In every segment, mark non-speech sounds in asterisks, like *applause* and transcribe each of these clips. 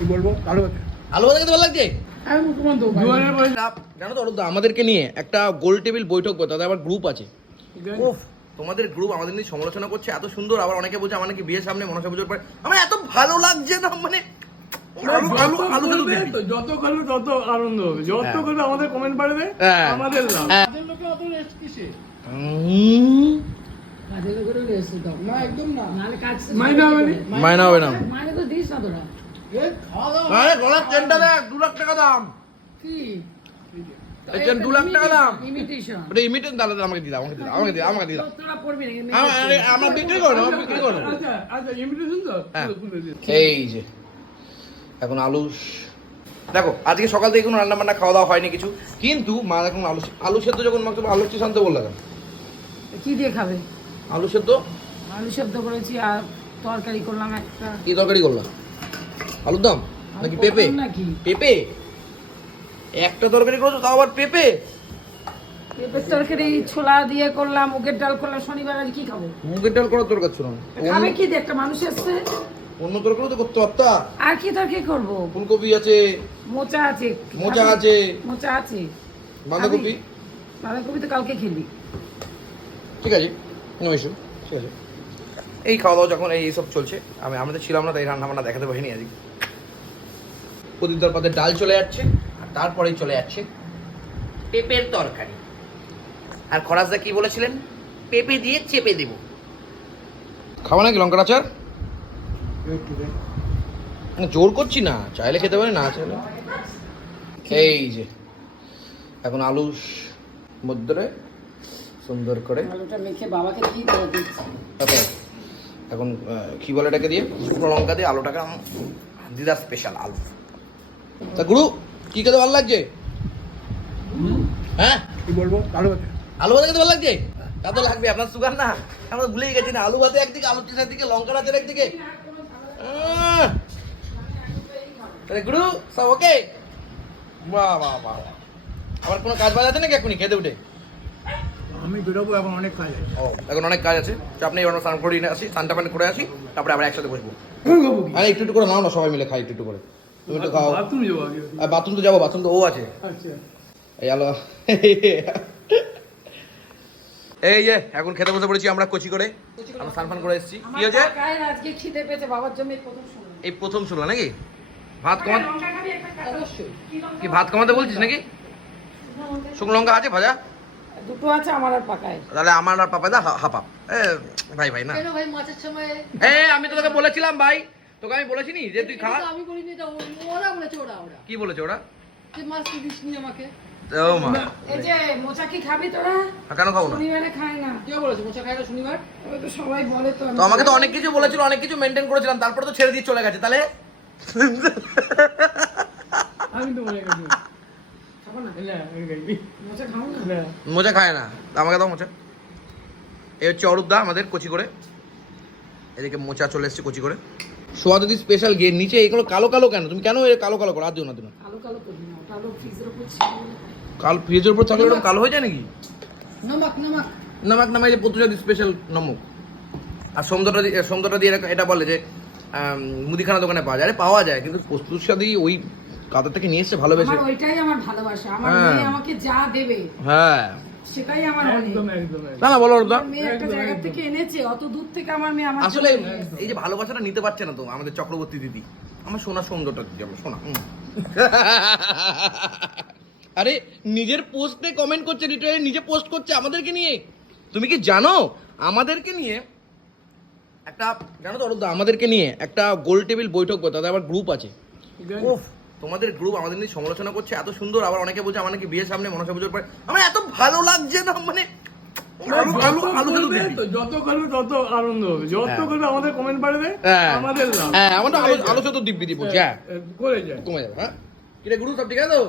কি বলব? ভালো আছে আলু ভাজা খেতে ভালো লাগছে? তো দুয়ারের পরে জানো তো অরূপদা, আমাদেরকে নিয়ে একটা গোল টেবিল বৈঠক করতে তাদের আবার গ্রুপ আছে। উফ তোমাদের গ্রুপ আমাদের নিয়ে সমালোচনা করছে এত সুন্দর আবার অনেকে বলছে আমার নাকি বিয়ের সামনে মনসা পুজোর পরে। আমার এত ভালো লাগছে না মানে আলু আলু আলু শুধু করবে দিবি। তো, যত করবে তত আনন্দ হবে। যত হ্যাঁ। করবে আমাদের কমেন্ট বাড়বে হ্যাঁ। আমাদের লাভ। হ্যাঁ। লোকে অত রেস্ট কিসে? করে না একদম না। মাইনে হবে না। মাইনে হবে না। মাইনে তো দিস না তোরা। আরে গলার চেনটা দেখ দু লাখ টাকা দাম। কি? এই চেন দু লাখ টাকা দাম। ইমিটেশন আমাকে আমাকে আমাকে দিলাম আমাকে দিলাম তোরা পড়বি না আমার আরে, আমার বিক্রি করো আমার বিক্রি করো। আচ্ছা আচ্ছা তো? হ্যাঁ। এই যে এখন আলু দেখো আজকে সকাল থেকে কোনো রান্না বান্না খাওয়া দাওয়া হয়নি কিছু। কিন্তু মা এখন আলু আলু সেদ্ধ যখন মাত্র আলু চিজ আনতে বললাম কি দিয়ে খাবে? আলু সেদ্ধ? আলু সেদ্ধ করেছি আর তরকারি করলাম একটা। কি তরকারি করলাম আলুর দম? নাকি পেঁপে? নাকি? পেঁপে? একটা তরকারি করেছ তাও আবার পেঁপে? পেঁপের তরকারি ছোলা দিয়ে করলাম মুগের ডাল করলাম শনিবার আজ কি খাব? মুগের ডাল করার দরকার ছিল খাবে কি একটা মানুষ এসছে। অন্য তরকারি তো করতে পারতা। আর কি তরকারি করব? ফুলকপি আছে। মোচা আছে। মোচা আছে। মোচা আছে। বাঁধাকপি? বাঁধাকপি তো কালকে খেলি। ঠিক আছে। নো ইস্যু ঠিক আছে। এই খাওয়া দাওয়া যখন এই সব চলছে আমি আমাদের ছিলাম না তাই রান্না বান্না দেখাতে পারিনি আজকে। প্রদীপদার পাতে ডাল চলে যাচ্ছে আর তারপরেই চলে যাচ্ছে পেঁপের তরকারি। আর খরাজদা কি বলেছিলেন? পেঁপে দিয়ে চেপে দেব। খাওয়া নাকি লঙ্কার আচার? জোর করছি না চাইলে খেতে পারে না চাইলে। এই যে এখন আলু মধ্যে সুন্দর করে আলুটা মেখে বাবাকে দিয়ে দেবো দিচ্ছি? এখন কি বলে এটাকে দিয়ে? শুকনো লঙ্কা দিয়ে আলুটাকে দিদা স্পেশাল আলু। তা গুরু কি খেতে ভালো লাগছে? হ্যাঁ? কি বলব? ভালো আছে আলু ভাজা খেতে ভালো লাগছে? তা তো লাগবে আপনার সুগার না। আমরা ভুলেই গেছি না আলু ভাজা একদিকে আলু চিসার দিকে লঙ্কা রাজের একদিকে! তাহলে গুরু সব ওকে বাহ বাহ বাহ। আবার কোনো কাজ বাজ আছে নাকি এখনই খেতে উঠে? আমি বেরোবো এখন অনেক কাজ আছে। ও এখন অনেক কাজ আছে। তো আপনি এবার স্নান করে আসি স্নানটা পানি করে আসি তারপরে আবার একসাথে বসবো। কোন আরে একটু একটু করে নাও না সবাই মিলে খাই একটু একটু করে। তুমি তো খাও। বাথরুম যাব আগে। আর বাথরুম তো যাব বাথরুম তো ও আছে। আচ্ছা। এই আলো। এই যে এখন খেতে বসে পড়েছি আমরা কচি করে। আমরা স্নান ফান করে এসেছি। কি হয়েছে? আজকে খিদে পেয়েছে বাবার জন্য এই প্রথম শুনলাম। এই প্রথম শুনলাম নাকি? ভাত কমাতে কি ভাত কমাতে বলছিস নাকি? শুকনো লঙ্কা? আছে ভাজা? দুটো আছে আমার আর পাকায়। তাহলে আমার আর পাপা দা হাপা এ ভাই ভাই না। কেন ভাই মাছের সময় এ আমি তো তোকে বলেছিলাম ভাই। তোকে আমি বলেছিনি যে তুই খা? আমি বলিনি এটা ও- ওরা বলেছে ওরা ওরা। কি বলেছে ওরা? যে মাছ তো দিসনি আমাকে। ও মা। এই যে মোচা কি খাবি তোরা? কেন খাব না? শনিবারে খায় না। কে বলেছে মোচা খায় না শনিবার? তো সবাই বলে তো তো আমাকে তো অনেক কিছু বলেছিল অনেক কিছু মেনটেন করেছিলাম তারপরে তো ছেড়ে দিয়ে চলে গেছে তাহলে? আমি তো মনে গেছি। খাব না? না মোচা খাও না? না। মোচা খায় না আমাকে দাও মোচা। এই হচ্ছে অরূপদা আমাদের কচি করে। এদিকে মোচা চলে এসছে কচি করে। সোয়াদি স্পেশাল গিয়ে নিচে এগুলো কালো কালো কেন? তুমি কেন এর কালো কালো করো? আর দিও না না। কালো কালো করবি না আলো ফ্রিজের উপর কাল ফ্রিজের উপর থাকলে এরকম কালো হয়ে যায় নাকি? নমক নমক। নমক নামাই যে পতুজাদি স্পেশাল নমক। আর সমুদ্রটা দিয়ে সমুদ্রটা দিয়ে এটা বলে যে মুদিখানা দোকানে পাওয়া যায়। আরে পাওয়া যায় কিন্তু প্রস্তুত সাদি ওই কাতার থেকে নিয়ে এসছে ভালোবেসে? ওইটাই আমার ভালোবাসা। আমার হ্যাঁ। মেয়ে আমাকে যা দেবে হ্যাঁ। সেটাই আমার একদম একদম একদম। না না বলো অরূপদা মেয়ে একটা জায়গা থেকে এনেছে অত দূর থেকে আমার মেয়ে আমার আসলে জন্য নিয়ে এসেছে। এই যে ভালোবাসাটা নিতে পারছে না তো আমাদের চক্রবর্তী দিদি। আমার সোনা সুন্দরটা দিদি আমার সোনা *laughs* আরে নিজের পোস্টে কমেন্ট করছে রিটারে নিজে পোস্ট করছে আমাদেরকে নিয়ে। তুমি কি জানো? আমাদেরকে নিয়ে একটা জানো তো আমাদেরকে নিয়ে একটা গোল টেবিল বৈঠক করতে তাদের আবার গ্রুপ আছে। উফ তোমাদের গ্রুপ আমাদের নিয়ে সমালোচনা করছে এত সুন্দর আবার অনেকে বলছে আমার নাকি বিয়ের সামনে মনসা পুজোর পরে। আমার এত ভালো লাগছে না মানে যত করবে তত আনন্দ হবে। যত হ্যাঁ। করবে আমাদের কমেন্ট বাড়বে হ্যাঁ। আমাদের হ্যাঁ আমার আলো আলো দিব্যি দিব হ্যাঁ করে যায় কমে যাবে হ্যাঁ। কিরে গুরু সব ঠিক আছে তো?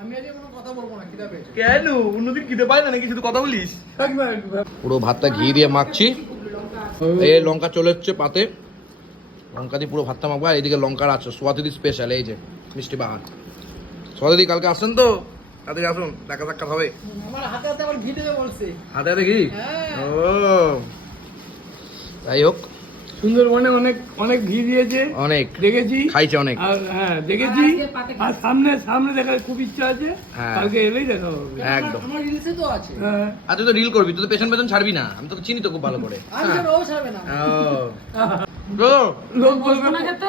আমি আজকে কোনো কথা বলব না খিদা পেয়েছে। কেন? অন্যদিন না নাকি? শুধু কথা বলিস। একবার একবার। পুরো ভাতটা ঘি দিয়ে মাখছি। এই লঙ্কা চলে এসছে পাতে। লঙ্কা দিয়ে পুরো ভাতটা মাখবো আর এইদিকে লঙ্কার আছে সোয়াতিদি স্পেশাল এই যে মিষ্টি বাহার সোয়াতিদি কালকে আসছেন তো? তাড়াতাড়ি আসুন দেখা সাক্ষাৎ হবে। হাতে হাতে আবার ঘি হ্যাঁ। ও যাই হোক। সুন্দরবনে অনেক অনেক ঘি দিয়েছে। অনেক। দেখেছি। খাইছে অনেক। আর হ্যাঁ দেখেছি। আর সামনে সামনে দেখার খুব ইচ্ছা আছে। হ্যাঁ। কালকে এলেই দেখা হবে। একদম। আমার রিলসে তো আছে। হ্যাঁ। আর তুই তো রিল করবি তুই তো পেছন পেছন ছাড়বি না। আমি তোকে চিনি তো খুব ভালো করে। তো ছাড়বে না। ও। *laughs* ও, লোক বলবে না খেতে?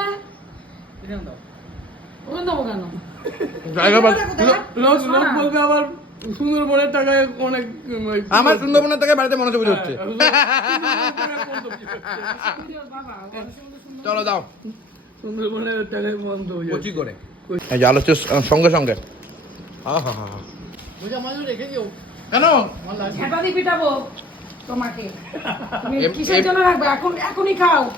ওখানে দেবো কেন? জায়গা লোক- লোক লোক বলবে আবার সুন্দরবনের টাকায় অনেক আমার সুন্দরবনের থেকে বাড়িতে মনে হচ্ছে হচ্ছে। হ্যাঁ, চলো দাও। সুন্দরবনের টাকায় বন্ধ কচি করে। এই যে আলোচ্য সঙ্গে সঙ্গে। হা হা। কেন? পিটাবো তোমাকে। কিসের জন্য রাখবে? এখন এখনই খাও।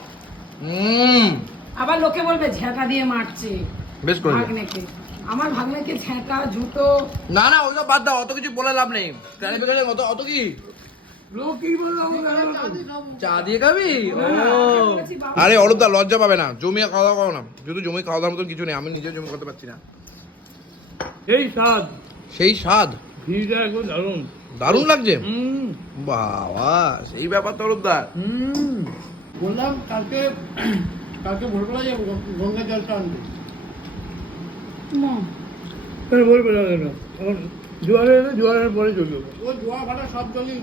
আবার লোকে বলবে ঝেঁটা দিয়ে মারছে বেশ করে ভাগ্নেকে। আমার ভাগ্নেকে ঝেঁটা জুতো। না না ওইসব বাদ দাও অত কিছু বলে লাভ নেই। অত অত কি? আর চা দিয়ে খাবি ও। বলেছি, বাবা, আরে অরূপদা লজ্জা পাবে না। জমিয়ে খাওয়া দাওয়া করো না যদি জমি খাওয়া দাওয়ার মতন কিছু নেই আমি নিজে জমি করতে পারছি না। এই স্বাদ। সেই স্বাদ? একদম দারুণ। দারুণ লাগছে? হুম। বাবা সেই ব্যাপার তো অরূপদা। হুম। বললাম কালকে কালকে ভোরবেলা যাব গঙ্গা জলটা আনতে মম, কেন কেন এখন জোয়ারে এলে জোয়ারের পরে চলবে ও জোয়া ভাটা সব জলই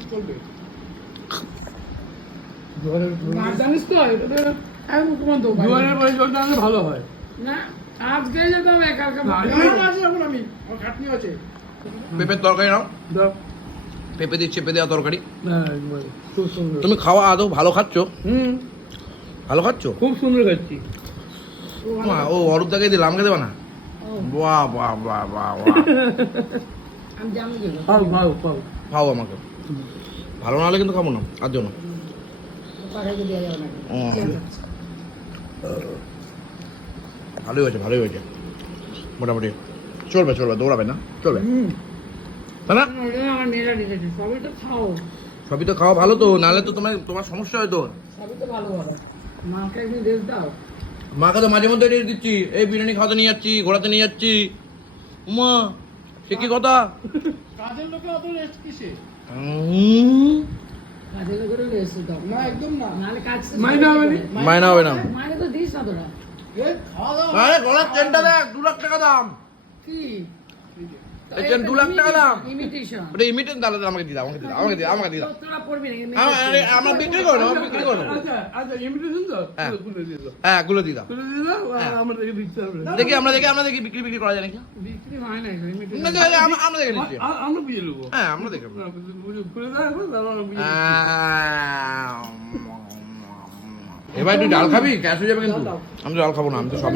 জানিস তো জোয়ারের পরে জলটা আনলে ভালো হয় না আজকে যেতে হবে কালকে ভালো। আছে এখন আমি আমার খাটনি আছে পেঁপের তরকারি নাও দাও। পেঁপে দিয়ে চেপে দেওয়া তরকারি। হ্যাঁ খুব সুন্দর। তুমি খাওয়া আদৌ ভালো খাচ্ছ? হুম। ভালো খাচ্ছ? খুব সুন্দর খাচ্ছি। মা, ও অরূপদাকে দিলাম আমাকে দেবা না? বাহ বাহ বাহ বাহ বাহ। খাও আমাকে। ভালো না হলে কিন্তু খাব না আর জন্য। ভালোই হয়েছে ভালোই হয়েছে। মোটামুটি। চলবে চলবে দৌড়াবে না? চলবে? সবই তো খাও। খাওয়া ভালো তো নাহলে তো তোমার তোমার সমস্যা হয় তো। মাকে রেস্ট তো মাঝে মধ্যে রেট দিচ্ছি। এই বিরিয়ানি খাওয়াতে নিয়ে যাচ্ছি ঘোরাতে নিয়ে যাচ্ছি। উমা সে কি কথা? কাজের লোকে অত রেস্ট কিসে? রেস্ট মাইনে হবে না? আরে গলার চেনটা দেখ দু লাখ টাকা দাম। কি? দু লাখ টাকা দাম। ওটা ইমিটেন আমাকে আমাকে আমাকে আমাকে আমরা বিক্রি করো আমরা বিক্রি করো। হ্যাঁ। গুলো দেখে আমরা দেখি আমরা বিক্রি বিক্রি করা যায় নাকি? আমরা আমরা দেখে নিচ্ছি। আমরা বুঝে নেব। হ্যাঁ আমরা দেখে নেব। খুলে দাও এখন তারপর আমরা বুঝে আহ, এবার একটু ডাল খাবি? গ্যাস হয়ে যাবে কিন্তু। আমি ডাল খাব না আমি তো সব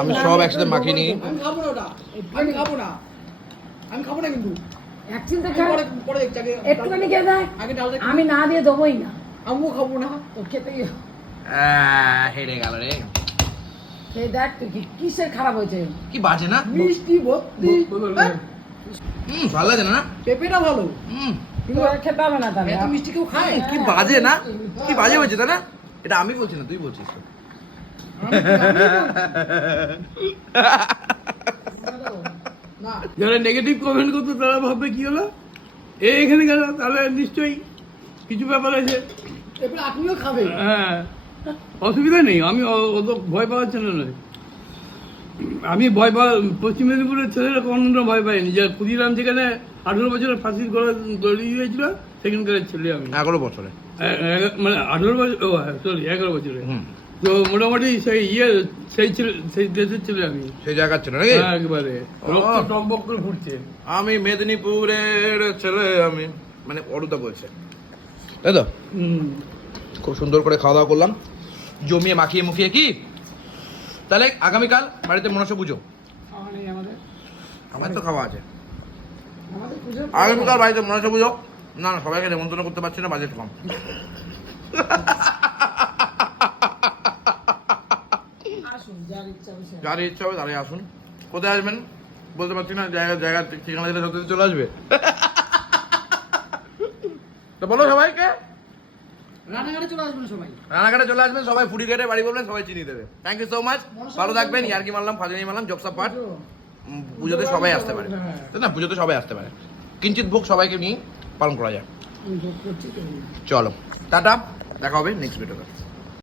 আমি সব একসাথে মাখিয়ে নিই। আমি খাব না ওটা। আমি খাব না। আমি খাব না কিন্তু। এক চিন্তা আমি পরে পরে দেখছি আগে একটুখানি খেয়ে দেয় আমি না দিয়ে দেবোই না। আমিও খাব না। তো খেতেই। হেরে গেল রে। খেয়ে দেখ তুই কি কিসের খারাপ হয়েছে? কি বাজে না? মিষ্টি ভর্তি। হুম ভালো লাগে না? পেঁপেটা ভালো। হুম। এত মিষ্টি কেউ খায়? কি বাজে না? কি বাজে হয়েছে তাই না? এটা আমি বলছি না তুই বলছিস। যারা নেগেটিভ কমেন্ট করতো তারা ভাববে কি হলো? এ এখানে গেল তাহলে নিশ্চয়ই কিছু ব্যাপার আছে। আপনিও খাবেন হ্যাঁ। অসুবিধা নেই আমি অত ভয় পাওয়ার ছেলে নয়। আমি ভয় পাওয়া পশ্চিম মেদিনীপুরের ছেলেরা কোনো ভয় পাইনি যে ক্ষুদিরাম যেখানে আঠেরো বছরের ফাঁসির গলা দড়ি হয়েছিল সেখানকার ছেলে আমি। এগারো বছরে। মানে আঠেরো বছর ও হ্যাঁ সরি এগারো বছরে। হুম। তো মোটামুটি সেই ইয়ে সেই ছেলে সেই দেশের ছেলে আমি। সেই জায়গার ছিল নাকি? হ্যাঁ, একেবারে। রক্ত টম্বক করে ঘুরছে। আমি মেদিনীপুরের ছেলে আমি মানে অরুদা বলছে। তাই তো। খুব সুন্দর করে খাওয়া দাওয়া করলাম। জমিয়ে মাখিয়ে মুখিয়ে কি? তাহলে আগামীকাল বাড়িতে মনসা পুজো। আমার তো খাওয়া আছে। আগামীকাল বাড়িতে মনসা পুজো? না না সবাইকে নেমন্তন্ন করতে পারছি না বাজেট কম। যার ইচ্ছা হবে তারাই আসুন। কোথায় আসবেন? বলতে পারছি না জায়গা জায়গা ঠিকানা দিলে সত্যি চলে আসবে। তো বলো সবাইকে। রান্নাঘাটে চলে আসবেন সবাই। রানাঘাটে চলে আসবেন সবাই বাড়ি বলবেন সবাই চিনিয়ে দেবে। থ্যাংক ইউ সো মাচ ভালো থাকবেন ইয়ার্কি মারলাম ফাজলি মারলাম জবসা পাঠ। পুজোতে সবাই আসতে পারে। তাই না? পুজোতে সবাই আসতে পারে। কিঞ্চিত ভোগ সবাইকে নিয়ে পালন করা যায়। চলো টাটা দেখা হবে নেক্সট ভিডিওতে